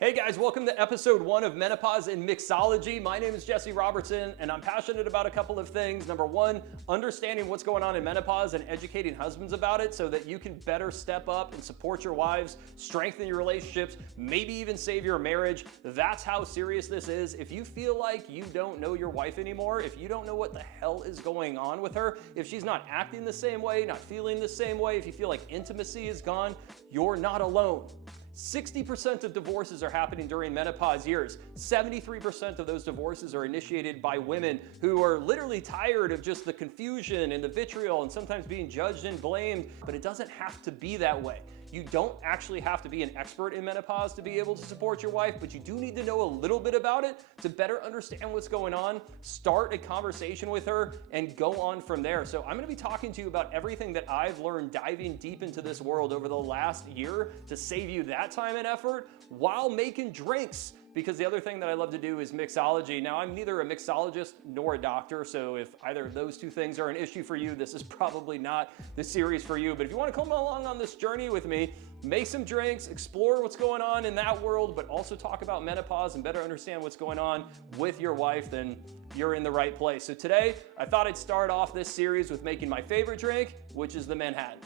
Hey guys, welcome to episode 1 of Menopause and Mixology. My name is Jesse Robertson and I'm passionate about a couple of things. Number one, understanding what's going on in menopause and educating husbands about it so that you can better step up and support your wives, strengthen your relationships, maybe even save your marriage. That's how serious this is. If you feel like you don't know your wife anymore, if you don't know what the hell is going on with her, if she's not acting the same way, not feeling the same way, if you feel like intimacy is gone, you're not alone. 60% of divorces are happening during menopause years. 73% of those divorces are initiated by women who are literally tired of just the confusion and the vitriol and sometimes being judged and blamed, but it doesn't have to be that way. You don't actually have to be an expert in menopause to be able to support your wife, but you do need to know a little bit about it to better understand what's going on, start a conversation with her, and go on from there. So I'm gonna be talking to you about everything that I've learned diving deep into this world over the last year to save you that time and effort while making drinks. Because the other thing that I love to do is mixology. Now, I'm neither a mixologist nor a doctor, so if either of those two things are an issue for you, this is probably not the series for you. But if you want to come along on this journey with me, make some drinks, explore what's going on in that world, but also talk about menopause and better understand what's going on with your wife, then you're in the right place. So today, I thought I'd start off this series with making my favorite drink, which is the Manhattan.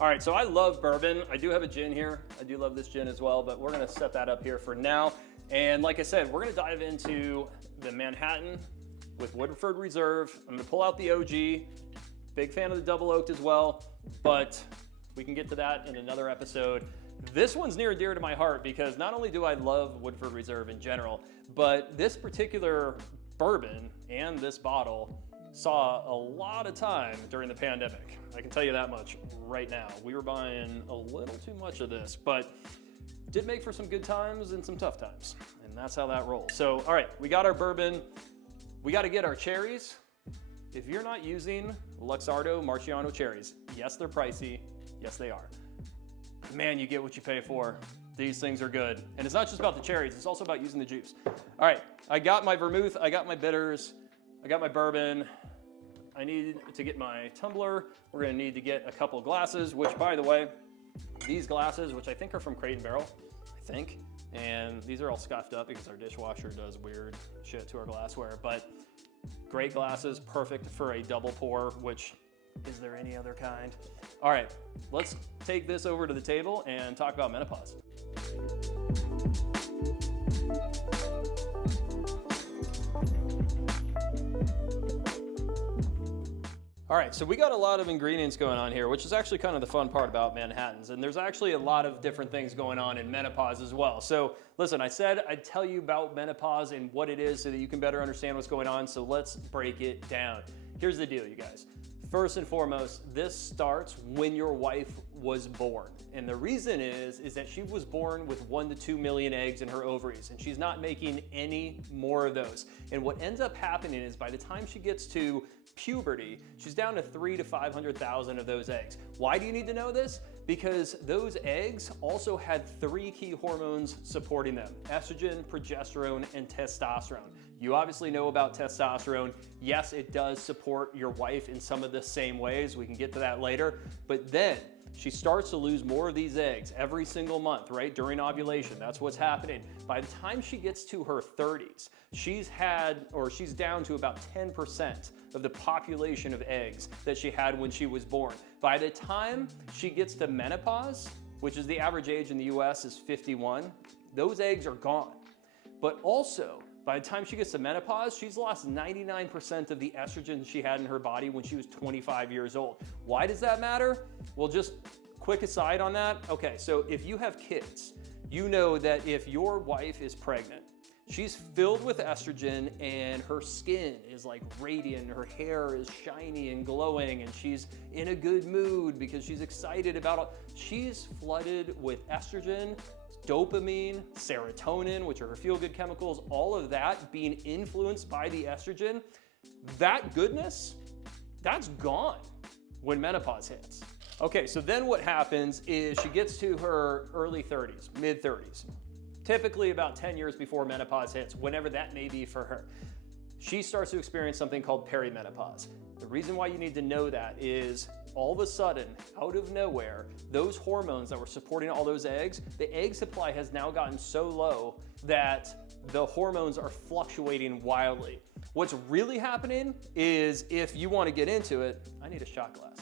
All right, so I love bourbon. I do have a gin here. I do love this gin as well, but we're gonna set that up here for now. And like I said, we're gonna dive into the Manhattan with Woodford Reserve. I'm gonna pull out the OG. Big fan of the double oaked as well, but we can get to that in another episode. This one's near and dear to my heart because not only do I love Woodford Reserve in general, but this particular bourbon and this bottle saw a lot of time during the pandemic. I can tell you that much right now. We were buying a little too much of this, but did make for some good times and some tough times. And that's how that rolls. So, all right, we got our bourbon. We got to get our cherries. If you're not using Luxardo Marciano cherries, yes, they're pricey. Yes, they are. Man, you get what you pay for. These things are good. And it's not just about the cherries, it's also about using the juice. All right, I got my vermouth, I got my bitters, I got my bourbon. I need to get my tumbler. We're gonna need to get a couple glasses, which by the way, these glasses, which I think are from Crate and Barrel, I think, and these are all scuffed up because our dishwasher does weird shit to our glassware, but great glasses, perfect for a double pour, which, is there any other kind? All right, let's take this over to the table and talk about menopause. All right, so we got a lot of ingredients going on here, which is actually kind of the fun part about Manhattans. And there's actually a lot of different things going on in menopause as well. So listen, I said I'd tell you about menopause and what it is so that you can better understand what's going on. So let's break it down. Here's the deal, you guys. First and foremost, this starts when your wife was born. And the reason is that she was born with 1 to 2 million eggs in her ovaries, and she's not making any more of those. And what ends up happening is by the time she gets to puberty, she's down to 300,000 to 500,000 of those eggs. Why do you need to know this? Because those eggs also had 3 key hormones supporting them: estrogen, progesterone, and testosterone. You obviously know about testosterone. Yes, it does support your wife in some of the same ways. We can get to that later. But then she starts to lose more of these eggs every single month, right? During ovulation, that's what's happening. By the time she gets to her 30s, she's down to about 10% of the population of eggs that she had when she was born. By the time she gets to menopause, which is the average age in the US is 51, those eggs are gone. But also, by the time she gets to menopause, she's lost 99% of the estrogen she had in her body when she was 25 years old. Why does that matter? Well, just quick aside on that. Okay, so if you have kids, you know that if your wife is pregnant, she's filled with estrogen and her skin is like radiant, her hair is shiny and glowing, and she's in a good mood because she's excited about it. She's flooded with estrogen, dopamine, serotonin, which are her feel-good chemicals, all of that being influenced by the estrogen. That goodness, that's gone when menopause hits. Okay, so then what happens is she gets to her early 30s, mid 30s, typically about 10 years before menopause hits, whenever that may be for her. She starts to experience something called perimenopause. The reason why you need to know that is all of a sudden, out of nowhere, those hormones that were supporting all those eggs, the egg supply has now gotten so low that the hormones are fluctuating wildly. What's really happening is, if you want to get into it, I need a shot glass.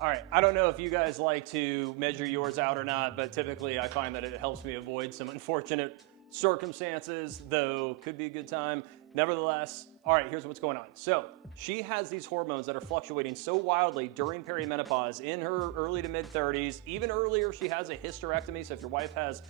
All right, I don't know if you guys like to measure yours out or not, but typically I find that it helps me avoid some unfortunate circumstances, though could be a good time. Nevertheless, all right, here's what's going on. So she has these hormones that are fluctuating so wildly during perimenopause in her early to mid 30s. Even earlier, she has a hysterectomy. So if your wife has,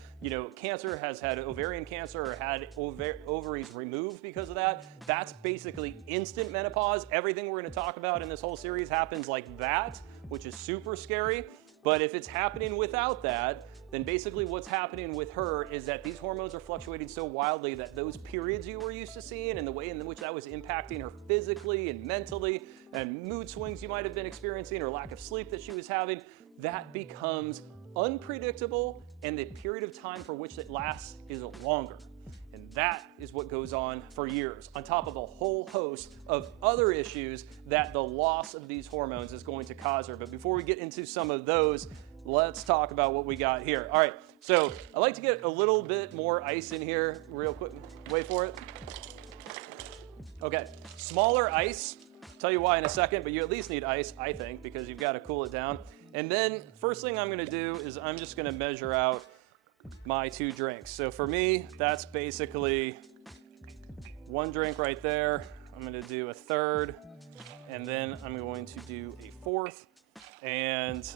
cancer, has had ovarian cancer, or had ovaries removed because of that, that's basically instant menopause. Everything we're going to talk about in this whole series happens like that, which is super scary. But if it's happening without that, then basically what's happening with her is that these hormones are fluctuating so wildly that those periods you were used to seeing, and the way in which that was impacting her physically and mentally, and mood swings you might have been experiencing, or lack of sleep that she was having, that becomes unpredictable, and the period of time for which it lasts is longer. And that is what goes on for years, on top of a whole host of other issues that the loss of these hormones is going to cause her. But before we get into some of those, let's talk about what we got here. All right, so I like to get a little bit more ice in here real quick. Wait for it. Okay, smaller ice. Tell you why in a second, but you at least need ice, I think, because you've got to cool it down. And then first thing I'm gonna do is I'm just gonna measure out my 2 drinks. So for me, that's basically 1 drink right there. I'm gonna do a 3rd, and then I'm going to do a 4th. And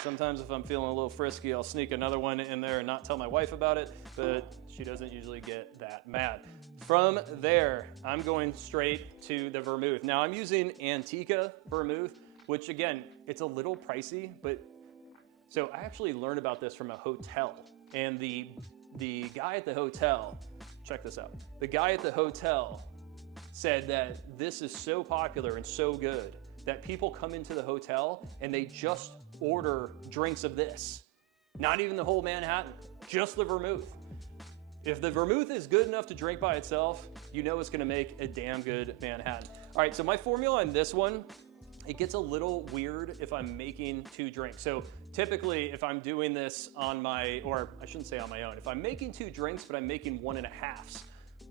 sometimes if I'm feeling a little frisky, I'll sneak another one in there and not tell my wife about it, but she doesn't usually get that mad. From there, I'm going straight to the vermouth. Now I'm using Antica vermouth, which again, it's a little pricey, but so I actually learned about this from a hotel, and the guy at the hotel, check this out. The guy at the hotel said that this is so popular and so good that people come into the hotel and they just order drinks of this. Not even the whole Manhattan, just the vermouth. If the vermouth is good enough to drink by itself, you know it's gonna make a damn good Manhattan. All right, so my formula on this one, it gets a little weird if I'm making 2 drinks. So typically if I'm doing this on my, or I shouldn't say on my own, if I'm making 2 drinks, but I'm making 1.5s,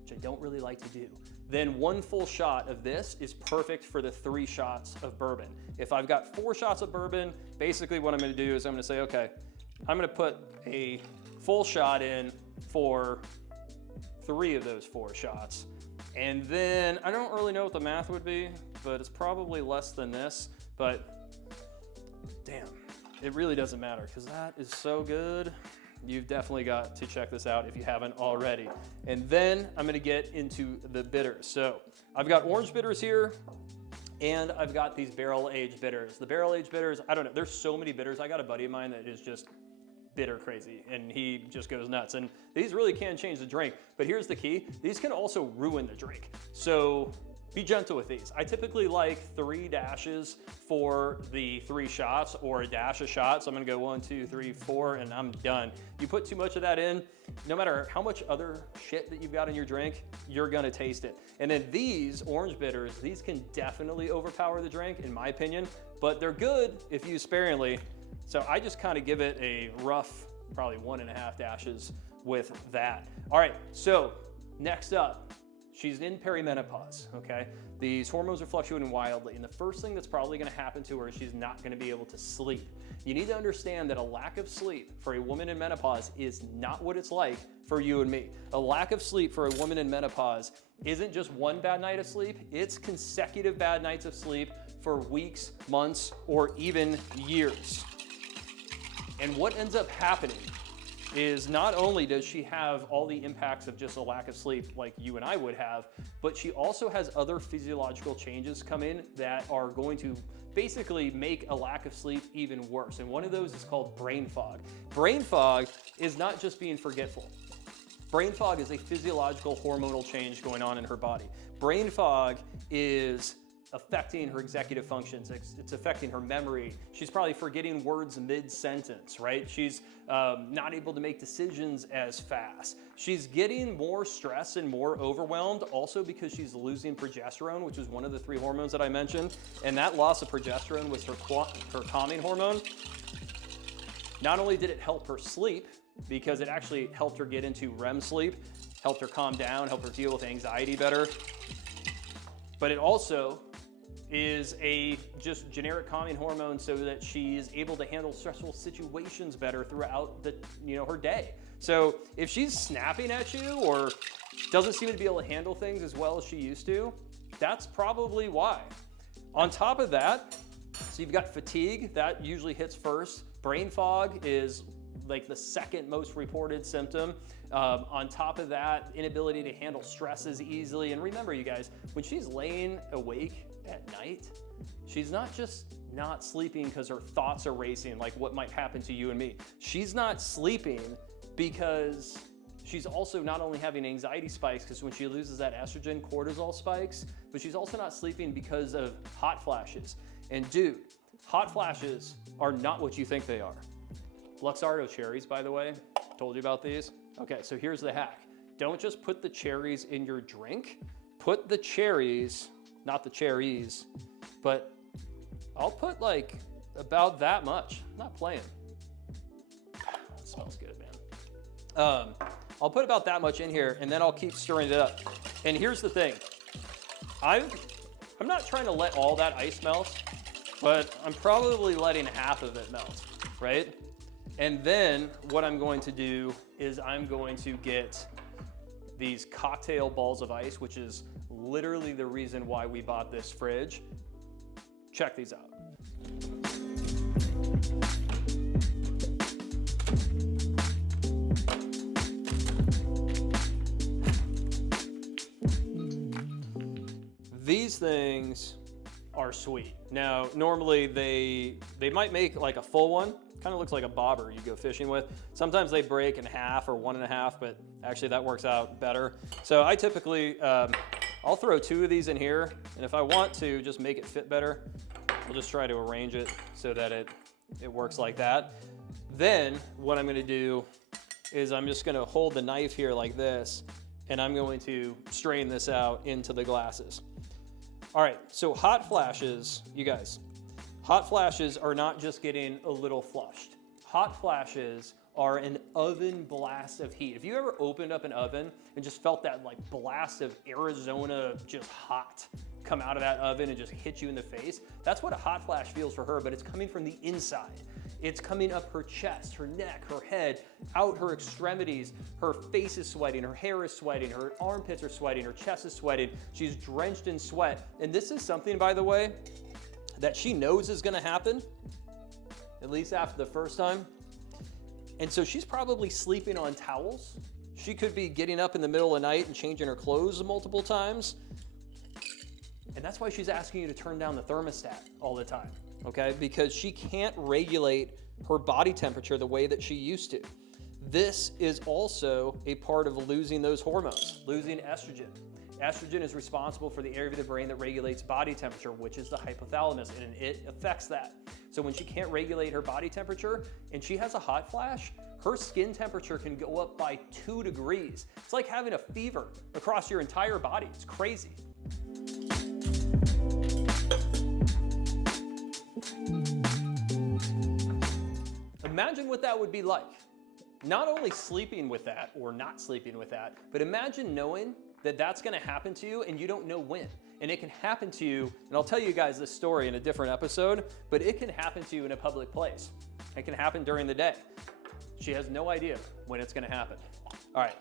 which I don't really like to do, then 1 full shot of this is perfect for the 3 shots of bourbon. If I've got 4 shots of bourbon, basically what I'm gonna do is I'm gonna say, okay, I'm gonna put a full shot in for 3 of those 4 shots. And then, I don't really know what the math would be, but it's probably less than this, but damn, it really doesn't matter because that is so good. You've definitely got to check this out if you haven't already. And then I'm gonna get into the bitters. So I've got orange bitters here, and I've got these barrel-aged bitters. The barrel-aged bitters, I don't know, there's so many bitters. I got a buddy of mine that is just bitter crazy, and he just goes nuts. And these really can change the drink, but here's the key. These can also ruin the drink. So be gentle with these. I typically like 3 dashes for the 3 shots, or a dash a shot. So I'm gonna go 1, 2, 3, 4, and I'm done. You put too much of that in, no matter how much other shit that you've got in your drink, you're gonna taste it. And then these orange bitters, these can definitely overpower the drink, in my opinion, but they're good if used sparingly. So I just kind of give it a rough, probably 1.5 dashes with that. All right, so next up, she's in perimenopause, okay? These hormones are fluctuating wildly, and the first thing that's probably gonna happen to her is she's not gonna be able to sleep. You need to understand that a lack of sleep for a woman in menopause is not what it's like for you and me. A lack of sleep for a woman in menopause isn't just 1 bad night of sleep, it's consecutive bad nights of sleep for weeks, months, or even years. And what ends up happening is not only does she have all the impacts of just a lack of sleep like you and I would have, but she also has other physiological changes come in that are going to basically make a lack of sleep even worse. And one of those is called brain fog. Brain fog is not just being forgetful. Brain fog is a physiological hormonal change going on in her body. Brain fog is affecting her executive functions. It's affecting her memory. She's probably forgetting words mid-sentence, right? She's not able to make decisions as fast. She's getting more stressed and more overwhelmed also because she's losing progesterone, which is one of the 3 hormones that I mentioned. And that loss of progesterone was her calming hormone. Not only did it help her sleep, because it actually helped her get into REM sleep, helped her calm down, helped her deal with anxiety better, but it also is a just generic calming hormone so that she's able to handle stressful situations better throughout the, her day. So if she's snapping at you or doesn't seem to be able to handle things as well as she used to, that's probably why. On top of that, so you've got fatigue, that usually hits first. Brain fog is like the second most reported symptom. On top of that, inability to handle stresses easily. And remember, you guys, when she's laying awake at night, she's not just not sleeping because her thoughts are racing like what might happen to you and me. She's not sleeping because she's also not only having anxiety spikes because when she loses that estrogen, cortisol spikes, but she's also not sleeping because of hot flashes. And dude, hot flashes are not what you think they are. Luxardo cherries, by the way, told you about these. Okay, so here's the hack. Don't just put the cherries in your drink. Put the cherries, not the cherries, but I'll put like about that much. I'm not playing. It smells good, man. I'll put about that much in here and then I'll keep stirring it up. And here's the thing. I'm not trying to let all that ice melt, but I'm probably letting half of it melt, right? And then what I'm going to do is I'm going to get these cocktail balls of ice, which is literally the reason why we bought this fridge. Check these out. These things are sweet. Now, normally they might make like a full one. Kind of looks like a bobber you go fishing with. Sometimes they break in half or 1.5, but actually that works out better. So I typically, I'll throw 2 of these in here, and if I want to just make it fit better, I'll just try to arrange it so that it works like that. Then what I'm gonna do is I'm just gonna hold the knife here like this, and I'm going to strain this out into the glasses. All right, so hot flashes, you guys, hot flashes are not just getting a little flushed. Hot flashes are an oven blast of heat. If you ever opened up an oven and just felt that like blast of Arizona just hot come out of that oven and just hit you in the face, that's what a hot flash feels for her, but it's coming from the inside. It's coming up her chest, her neck, her head, out her extremities. Her face is sweating, her hair is sweating, her armpits are sweating, her chest is sweating. She's drenched in sweat. And this is something, by the way, that she knows is gonna happen, at least after the first time. And so she's probably sleeping on towels. She could be getting up in the middle of the night and changing her clothes multiple times. And that's why she's asking you to turn down the thermostat all the time, okay? Because she can't regulate her body temperature the way that she used to. This is also a part of losing those hormones, losing estrogen. Estrogen is responsible for the area of the brain that regulates body temperature, which is the hypothalamus, and it affects that. So when she can't regulate her body temperature and she has a hot flash, her skin temperature can go up by 2 degrees. It's like having a fever across your entire body. It's crazy. Imagine what that would be like. Not only sleeping with that or not sleeping with that, but imagine knowing that that's gonna happen to you and you don't know when. And it can happen to you, and I'll tell you guys this story in a different episode, but it can happen to you in a public place. It can happen during the day. She has no idea when it's gonna happen. All right,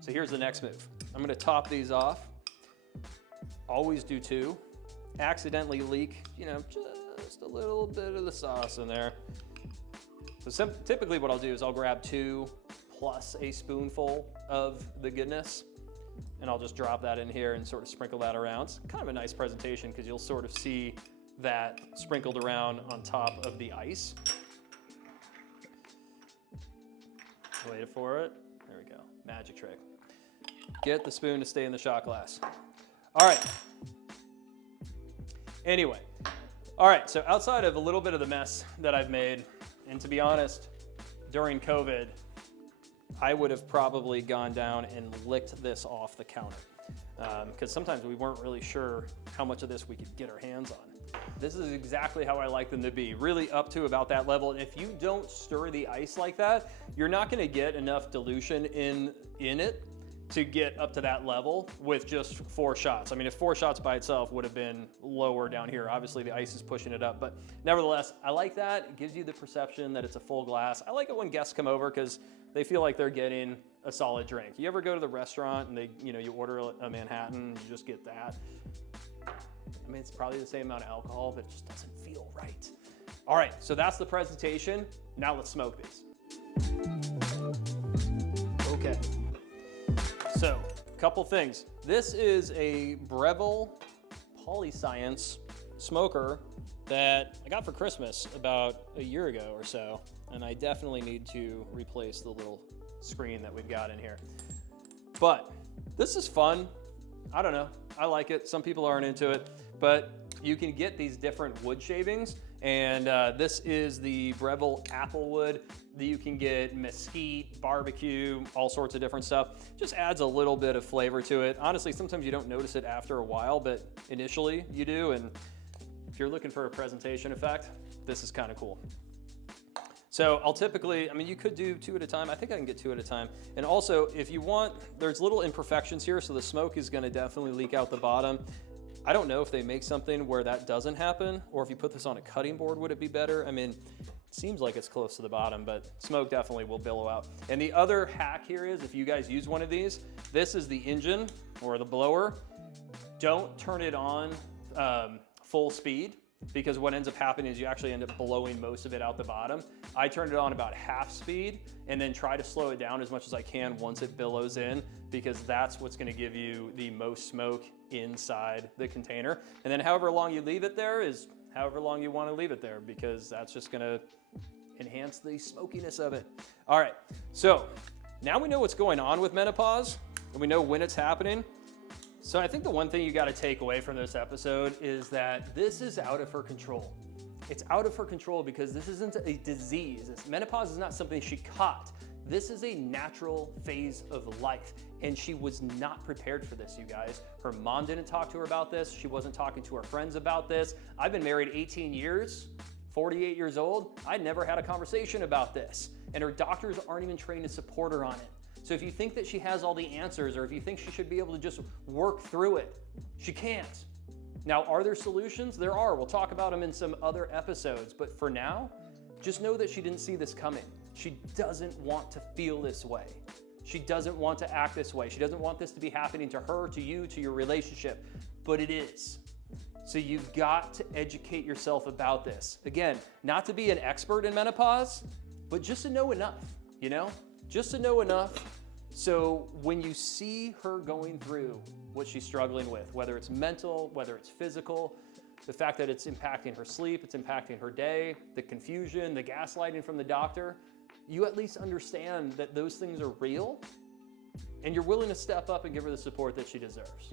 so here's the next move. I'm gonna top these off. Always do 2. Accidentally leak, just a little bit of the sauce in there. So typically what I'll do is I'll grab 2 plus a spoonful of the goodness, and I'll just drop that in here and sort of sprinkle that around. It's kind of a nice presentation because you'll sort of see that sprinkled around on top of the ice. Wait for it. There we go. Magic trick. Get the spoon to stay in the shot glass. All right. Anyway, all right, so outside of a little bit of the mess that I've made, and to be honest, during COVID, I would have probably gone down and licked this off the counter because sometimes we weren't really sure how much of this we could get our hands on. This is exactly how I like them to be, really up to about that level. And if you don't stir the ice like that, you're not gonna get enough dilution in it to get up to that level with just 4 shots. I mean, if 4 shots by itself would have been lower down here, obviously the ice is pushing it up, but nevertheless, I like that. It gives you the perception that it's a full glass. I like it when guests come over because they feel like they're getting a solid drink. You ever go to the restaurant and you order a Manhattan, you just get that? I mean, it's probably the same amount of alcohol, but it just doesn't feel right. All right, so that's the presentation. Now let's smoke these. Okay. So, a couple things. This is a Breville Polyscience smoker that I got for Christmas about a year ago or so, and I definitely need to replace the little screen that we've got in here. But this is fun. I don't know. I like it. Some people aren't into it, but you can get these different wood shavings, and this is the Breville Applewood. You can get mesquite, barbecue, all sorts of different stuff. Just adds a little bit of flavor to it. Honestly, sometimes you don't notice it after a while, but initially you do. And if you're looking for a presentation effect, this is kind of cool. So I'll typically, I mean, you could do 2 at a time. I think I can get 2 at a time. And also, if you want, there's little imperfections here, so the smoke is gonna definitely leak out the bottom. I don't know if they make something where that doesn't happen, or if you put this on a cutting board, would it be better? I mean, it seems like it's close to the bottom, but smoke definitely will billow out. And the other hack here is, if you guys use one of these, this is the engine or the blower. Don't turn it on full speed, because what ends up happening is you actually end up blowing most of it out the bottom. I turned it on about half speed and then try to slow it down as much as I can once it billows in, because that's what's gonna give you the most smoke inside the container. And then however long you leave it there is however long you wanna leave it there, because that's just gonna enhance the smokiness of it. All right, so now we know what's going on with menopause and we know when it's happening. So I think the one thing you gotta take away from this episode is that this is out of her control. It's out of her control because this isn't a disease. Menopause is not something she caught. This is a natural phase of life, and she was not prepared for this, you guys. Her mom didn't talk to her about this. She wasn't talking to her friends about this. I've been married 18 years, 48 years old. I never had a conversation about this, and her doctors aren't even trained to support her on it. So if you think that she has all the answers, or if you think she should be able to just work through it, she can't. Now, are there solutions? There are. We'll talk about them in some other episodes. But for now, just know that she didn't see this coming. She doesn't want to feel this way. She doesn't want to act this way. She doesn't want this to be happening to her, to you, to your relationship. But it is. So you've got to educate yourself about this. Again, not to be an expert in menopause, but just to know enough, you know? Just to know enough so when you see her going through what she's struggling with, whether it's mental, whether it's physical, the fact that it's impacting her sleep, it's impacting her day, the confusion, the gaslighting from the doctor, you at least understand that those things are real and you're willing to step up and give her the support that she deserves.